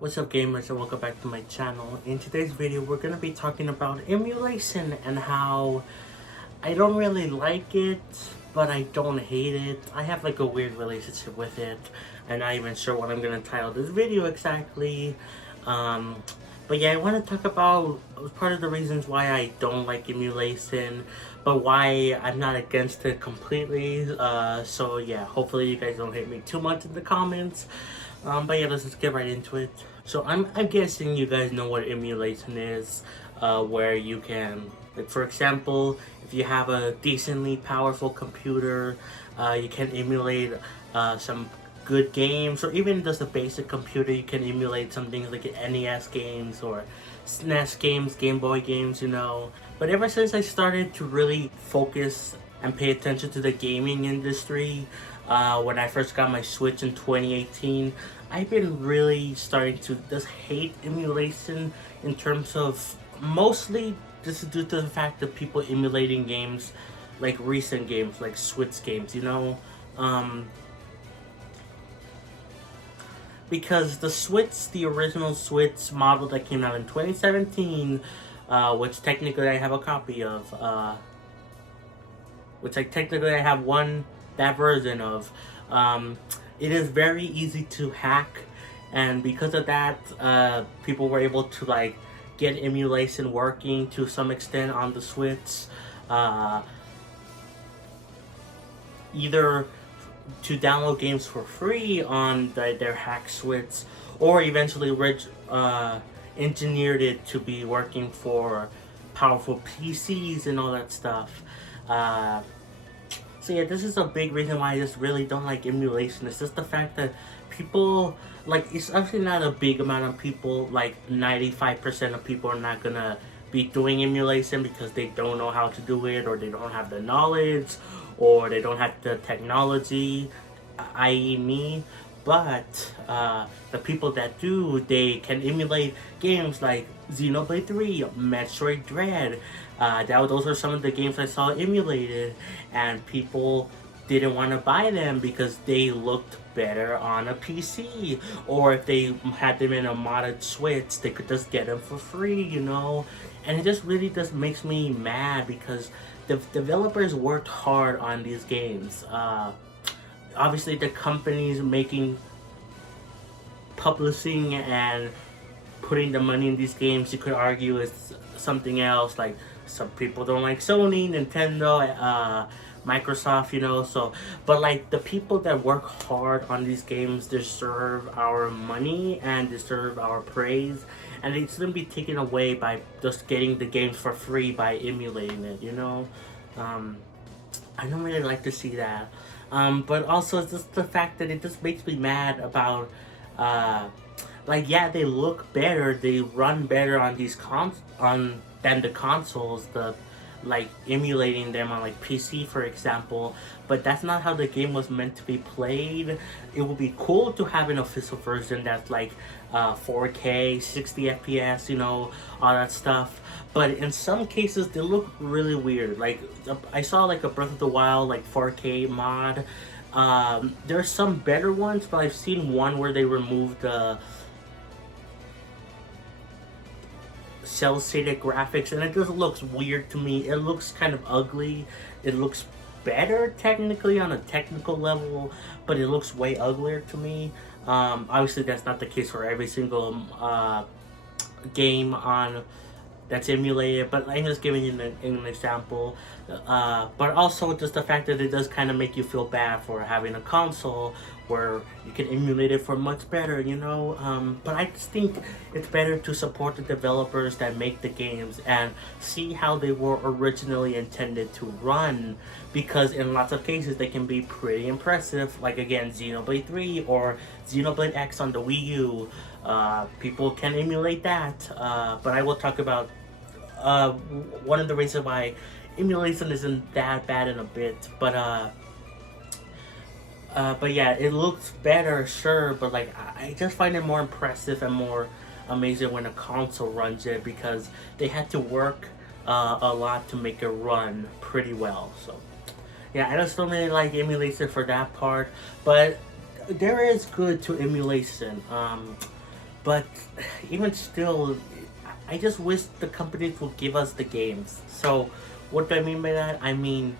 What's up, gamers, and welcome back to my channel. In today's video, we're going to be talking about emulation and how I don't really like it, but I don't hate it. I have like a weird relationship with it. I'm not even sure what I'm going to title this video exactly. But yeah, I want to talk about part of the reasons why I don't like emulation, but why I'm not against it completely. So yeah, hopefully you guys don't hate me too much in the comments. But yeah, let's just get right into it. So I'm guessing you guys know what emulation is, where you can, like for example, if you have a decently powerful computer, you can emulate some good games, or even just a basic computer, you can emulate some things like NES games or SNES games, Game Boy games, you know. But ever since I started to really focus and pay attention to the gaming industry, when I first got my Switch in 2018, I've been really starting to just hate emulation in terms of mostly this is due to the fact of people emulating games like recent games, like Switch games, you know. Because the original Switch model that came out in 2017, which technically I have a copy of, that version of, it is very easy to hack, and because of that, people were able to like get emulation working to some extent on the Switch, either to download games for free on their hack Switch, or eventually engineered it to be working for powerful PCs and all that stuff. So yeah, this is a big reason why I just really don't like emulation. It's just the fact that people, like, it's actually not a big amount of people, like 95% of people are not gonna be doing emulation because they don't know how to do it, or they don't have the knowledge, or they don't have the technology, i.e. me. But the people that do, they can emulate games like Xenoblade 3, Metroid Dread. Those are some of the games I saw emulated, and people didn't want to buy them because they looked better on a PC, or if they had them in a modded Switch, they could just get them for free, you know. And it just really just makes me mad because the developers worked hard on these games. Obviously, the companies publishing and putting the money in these games, you could argue is something else. Like, some people don't like Sony, Nintendo, Microsoft, you know. So, but like, the people that work hard on these games deserve our money and deserve our praise, and it shouldn't be taken away by just getting the games for free by emulating it, you know. I don't really like to see that. But also it's just the fact that it just makes me mad about, like, yeah, they look better, they run better on these than the consoles, like emulating them on like PC, for example. But that's not how the game was meant to be played. It would be cool to have an official version that's like 4K, 60 FPS, you know, all that stuff. But in some cases, they look really weird. Like, I saw like a Breath of the Wild like 4K mod. There's some better ones, but I've seen one where they removed the cel-shaded graphics, and it just looks weird to me. It looks kind of ugly. It looks better technically on a technical level, but it looks way uglier to me. Obviously, that's not the case for every single game on that's emulated, but I'm just giving you an example. But also just the fact that it does kind of make you feel bad for having a console where you can emulate it for much better, you know. But I just think it's better to support the developers that make the games and see how they were originally intended to run, because in lots of cases they can be pretty impressive. Like, again, Xenoblade 3 or Xenoblade X on the Wii U. People can emulate that, but I will talk about one of the reasons why emulation isn't that bad in a bit. But yeah, it looks better, sure, but like, I just find it more impressive and more amazing when a console runs it, because they had to work a lot to make it run pretty well. So yeah, I just don't really like emulation for that part, but there is good to emulation. But even still, I just wish the companies would give us the games. So what do I mean by that? I mean,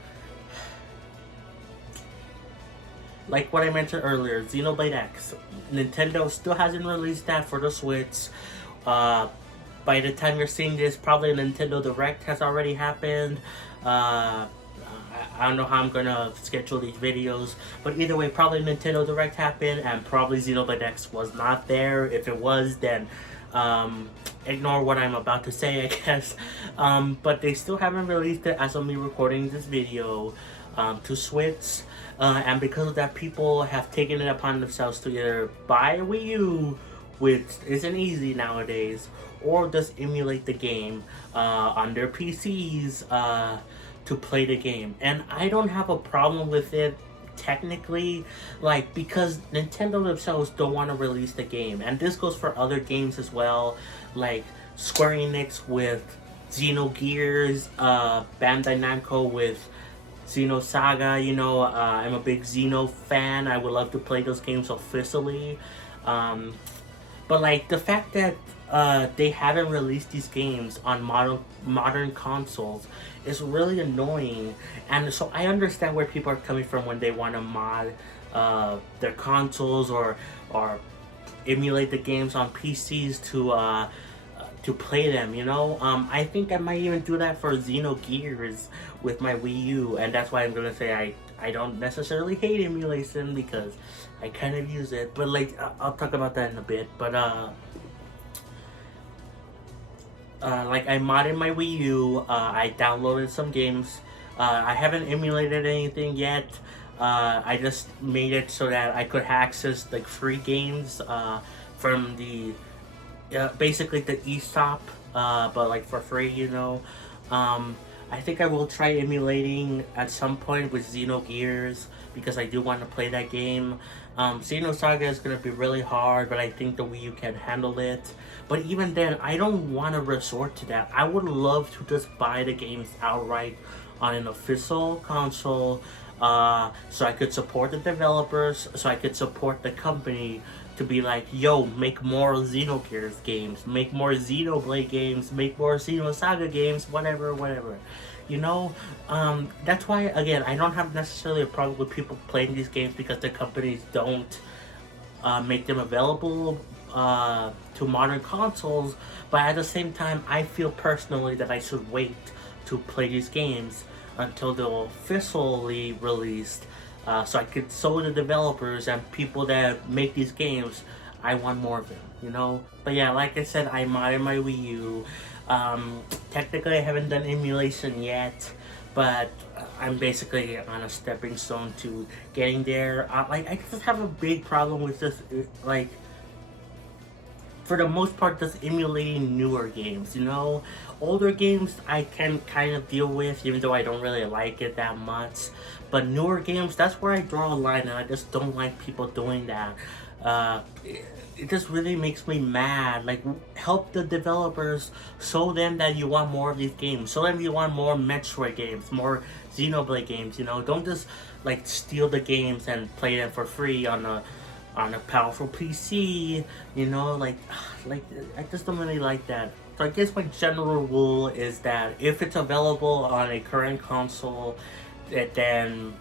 like what I mentioned earlier, Xenoblade X. Nintendo still hasn't released that for the Switch. Uh, by the time you're seeing this, probably a Nintendo Direct has already happened. I don't know how I'm gonna schedule these videos, but either way, probably Nintendo Direct happened, and probably Xenoblade X was not there. If it was, then ignore what I'm about to say, I guess. But they still haven't released it as of me recording this video to Switch. And because of that, people have taken it upon themselves to either buy a Wii U, which isn't easy nowadays, or just emulate the game on their PCs to play the game. And I don't have a problem with it technically, like, because Nintendo themselves don't want to release the game. And this goes for other games as well, like Square Enix with Xenogears, Bandai Namco with Xenosaga. You know, I'm a big Xeno fan. I would love to play those games officially. But like the fact that they haven't released these games on modern consoles is really annoying. And so I understand where people are coming from when they want to mod their consoles or emulate the games on PCs to play them, you know. I think I might even do that for Xenogears with my Wii U, and that's why I'm gonna say I don't necessarily hate emulation, because I kind of use it. But like I'll talk about that in a bit. But like I modded my Wii U, I downloaded some games. I haven't emulated anything yet. I just made it so that I could access like free games from the basically the eShop, but like for free, you know. I think I will try emulating at some point with Xenogears, because I do want to play that game. Xenosaga is going to be really hard, but I think the Wii U can handle it. But even then, I don't want to resort to that. I would love to just buy the games outright on an official console, so I could support the developers, so I could support the company to be like, yo, make more Xenogears games, make more Xenoblade games, make more Xenosaga games, whatever. You know, that's why, again, I don't have necessarily a problem with people playing these games because the companies don't make them available to modern consoles. But at the same time, I feel personally that I should wait to play these games until they're officially released, so I could show the developers and people that make these games I want more of them, you know. But yeah, like I said, I modded my Wii U. Technically I haven't done emulation yet, but I'm basically on a stepping stone to getting there. Like, I just have a big problem with this, like, for the most part, just emulating newer games, you know. Older games I can kind of deal with, even though I don't really like it that much. But newer games, that's where I draw a line, and I just don't like people doing that. It just really makes me mad. Like, help the developers, show them that you want more of these games. Show them you want more Metroid games, more Xenoblade games, you know. Don't just, like, steal the games and play them for free on a powerful PC, you know, like I just don't really like that. So I guess my general rule is that if it's available on a current console, then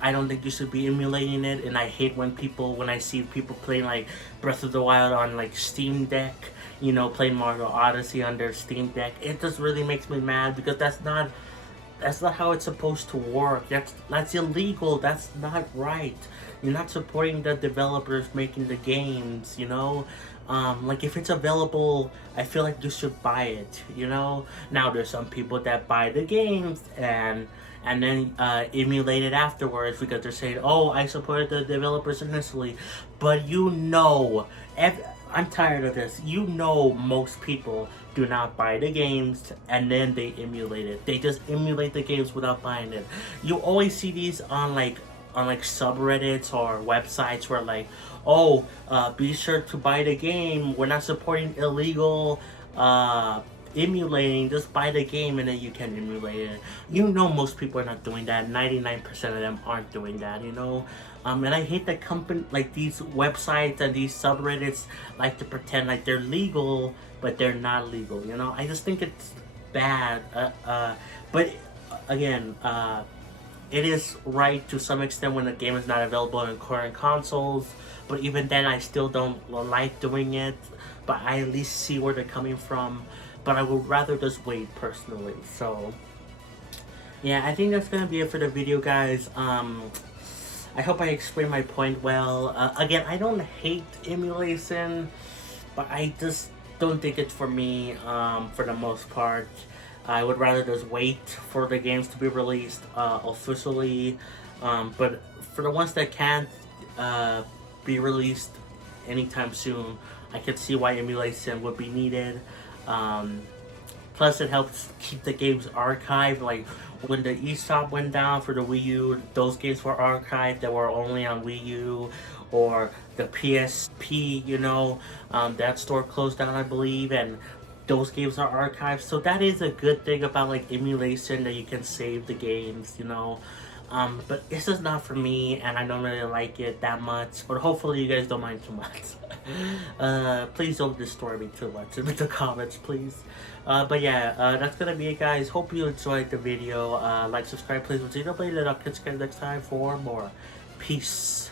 I don't think you should be emulating it. And I hate when I see people playing like Breath of the Wild on like Steam Deck, you know, playing Mario Odyssey on their Steam Deck. It just really makes me mad, because that's not how it's supposed to work. That's illegal. That's not right. You're not supporting the developers making the games, you know? Like, if it's available, I feel like you should buy it, you know? Now, there's some people that buy the games and then emulate it afterwards because they're saying, oh, I supported the developers initially. But you know, I'm tired of this. You know, most people do not buy the games and then they emulate it. They just emulate the games without buying it. You always see these on like subreddits or websites where like, oh, be sure to buy the game. We're not supporting illegal emulating. Just buy the game and then you can emulate it. You know, most people are not doing that. 99% of them aren't doing that, you know. And I hate that company, like these websites and these subreddits like to pretend like they're legal, but they're not legal. You know, I just think it's bad. But again, it is right to some extent when the game is not available on current consoles. But even then, I still don't like doing it. But I at least see where they're coming from. But I would rather just wait personally. So yeah, I think that's gonna be it for the video, guys. I hope I explained my point well. Again, I don't hate emulation, but I just don't think it's for me for the most part. I would rather just wait for the games to be released officially. But for the ones that can't be released anytime soon, I can see why emulation would be needed. Plus, it helps keep the games archived. Like when the eShop went down for the Wii U, those games were archived that were only on Wii U, or the PSP. You know, that store closed down, I believe, and those games are archived. So that is a good thing about like emulation, that you can save the games. You know. But it's just not for me, and I don't really like it that much. But hopefully you guys don't mind too much. Please don't destroy me too much in the comments, please. But yeah, that's gonna be it, guys. Hope you enjoyed the video. Like, subscribe, please. And I'll catch you guys next time for more. Peace.